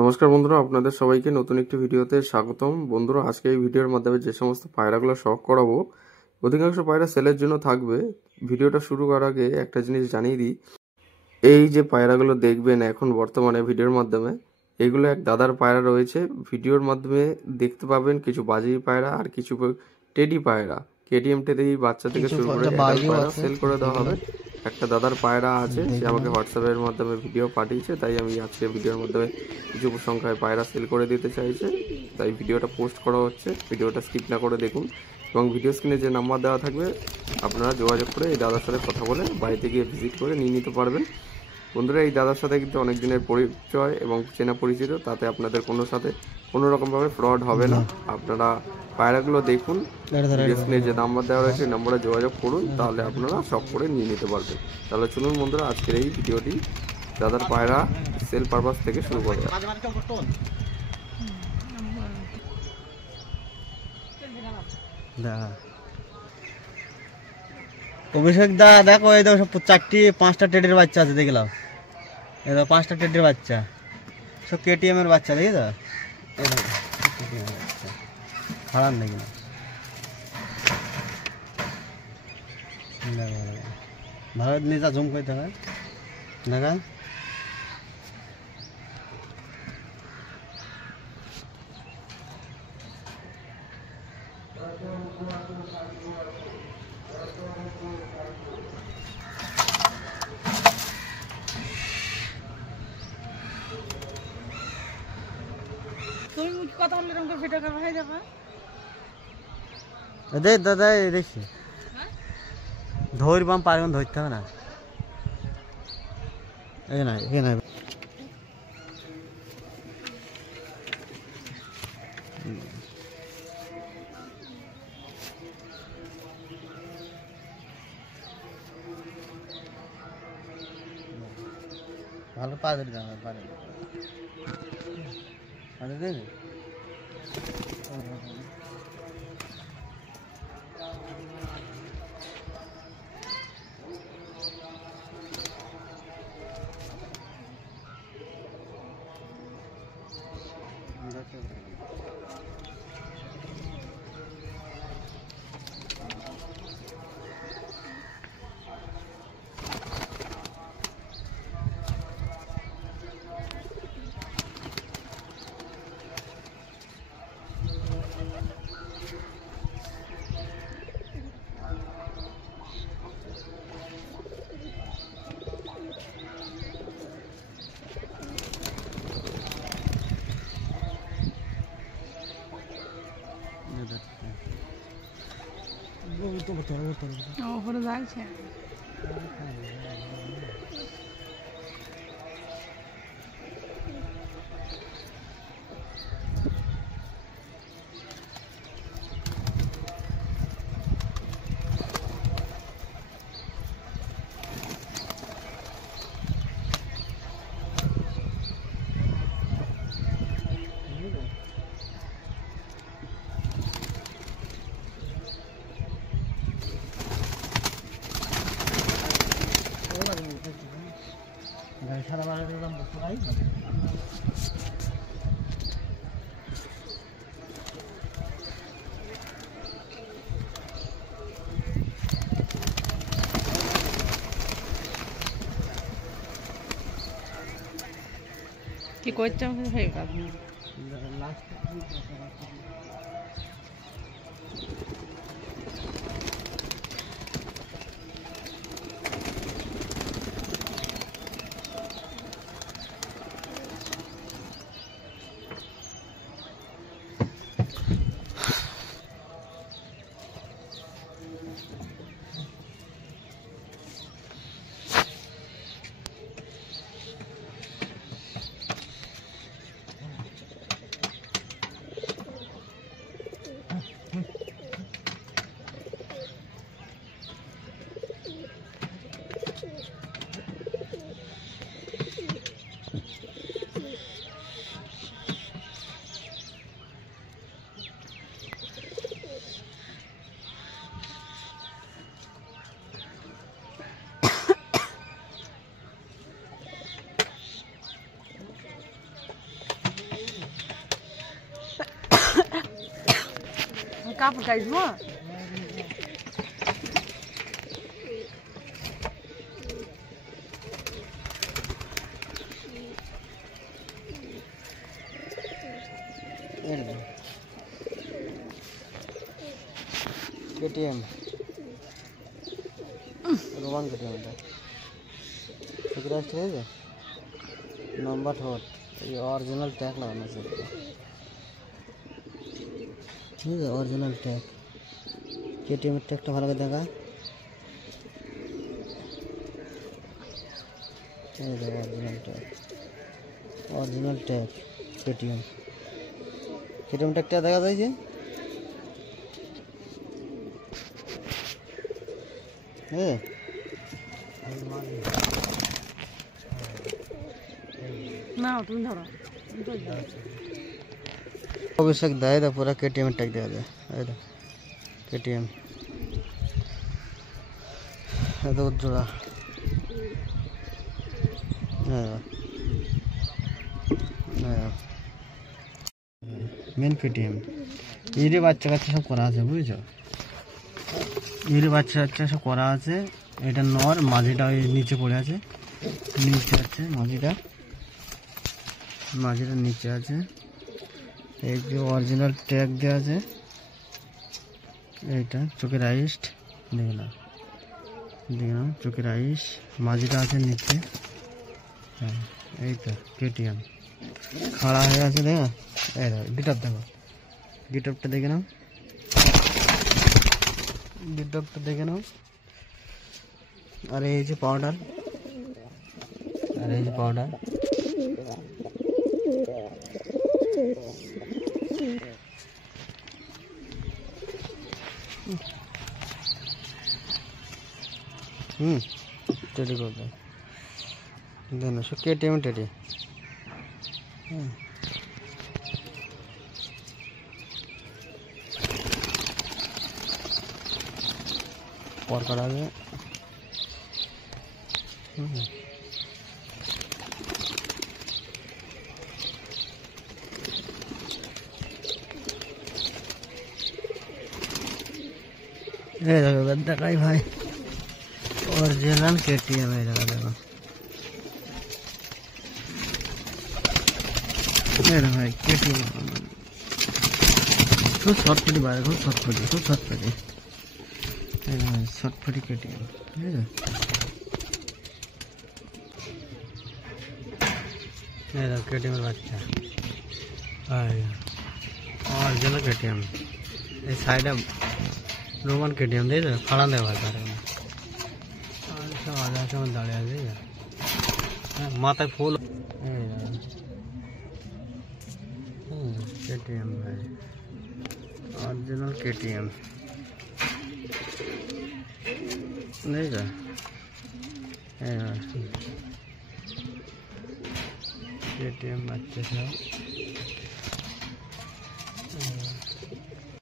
নমস্কার বন্ধুরা, আপনাদের সবাইকে নতুন একটি ভিডিওতে স্বাগতম। বন্ধুরা, আজকে এই ভিডিওর মাধ্যমে যে সমস্ত পায়রাগুলো শখ করাবো, অধিকাংশ পায়রা সেলের জন্য থাকবে। ভিডিওটা শুরু করার আগে একটা জিনিস জানিয়ে দিই, এই যে পায়রাগুলো দেখবেন এখন বর্তমানে ভিডিওর মাধ্যমে, এগুলো এক দাদার পায়রা রয়েছে। ভিডিওর মাধ্যমে দেখতে পাবেন কিছু বাজি পায়রা আর কিছু টেডি পায়রা, কেটিএম টেডি বাচ্চা থেকে শুরু করে পায়রা সেল করে দেওয়া হবে। একটা দাদার পায়রা আছে, সে আমাকে হোয়াটসঅ্যাপের মাধ্যমে ভিডিও পাঠিয়েছে, তাই আমি আজকে ভিডিওর মাধ্যমে কিছু সংখ্যায় পায়রা সেল করে দিতে চাইছে, তাই ভিডিওটা পোস্ট করা হচ্ছে। ভিডিওটা স্কিপ না করে দেখুন এবং ভিডিও স্ক্রিনে যে নাম্বার দেওয়া থাকবে আপনারা যোগাযোগ করে এই দাদার সাথে কথা বলে বাড়িতে গিয়ে ভিজিট করে নিয়ে নিতে পারবেন। বন্ধুরা, এই দাদার সাথে কিন্তু অনেক দিনের পরিচয় এবং চেনা পরিচিত, তাতে আপনাদের কোনো রকমভাবে ফ্রড হবে না। আপনারা পায়রাগুলো দেখুন, স্ক্রিনে যে নাম্বার দেওয়া রয়েছে সেই নম্বরে যোগাযোগ করুন, তাহলে আপনারা শখ করে নিয়ে নিতে পারবেন। তাহলে চলুন বন্ধুরা, আজকের এই ভিডিওটি দাদার পায়রা সেল পারপাস থেকে শুরু করা যাক। অভিষেক দা দেখো, এই দেখো সব 4-5টা টেডির বাচ্চা আছে, দেখলাম এই দেখো 5টা টেডির বাচ্চা, সব কেটিএম এর বাচ্চা, দেখি তো হারান নাকি না, ভালো নিজা জুম করতে হবে দেখা। তুমি মুখ কথা বললে এরকম করে ভিডিও করা হয়ে যাবে। দেখ দাদা, দেখছি ধরবাম পারবেন, ধরতে হবে না, এই না এই না ভালো পারে পারে ওপরে যাচ্ছে সারা বাড়ি কি করছে হয়ে গেল। কাপড় কাইজবো KTM रोमान KTM এটা সুগ্রাস ঠিক আছে নাম্বার 4 ये ओरिजिनल टैग लगाना चाहिए ठीक है ओरिजिनल टैग KTM टैगটা ভালো করে দেখা এই যে ओरिजिनल टैग KTM ট্যাগটা দেখা যায় যে হ্যাঁ না তুমি ধরো অভিষেক দেয় তো পুরো KTM ট্যাগ দেওয়া যায় এই তো KTM এত জোড়া মেন KTM এরই বাচ্চা কাচ্চা সব করা আছে বুঝছো এরই বাচ্চা কাচ্চা সব করা আছে এটা নর মাঝিটা ওই নিচে পড়ে আছে নিচে আছে মাঝিটা নিচে আছে এই যে অরিজিনাল ট্যাগ দেওয়া আছে এইটা চোখের আইস দেখলাম চোখের আইস মাঝিটা আছে নিচে হ্যাঁ এই তো KTM খাড়া হয়ে আছে দেখো এই দেখো গিটারটা দেখে নাও আর এই যে পাউডার টেডি করবে দেন সব KTM টেডি और करा है देखो गद्दा का भाई ओरिजिनल KTM है देखो भाई KTM तो शॉर्ट पड़ी बाहर को शॉर्ट पड़ी शॉर्ट पड़ी KTM KTM बच्चा ओरिजिनल KTM ये साइड रोमन KTM दे दो खड़ा दे भाई तारे अच्छा आजा से मैं डाले आजे माथा फूल KTM भाई ओरिजिनल KTM नहीं का KTM बच्चे सब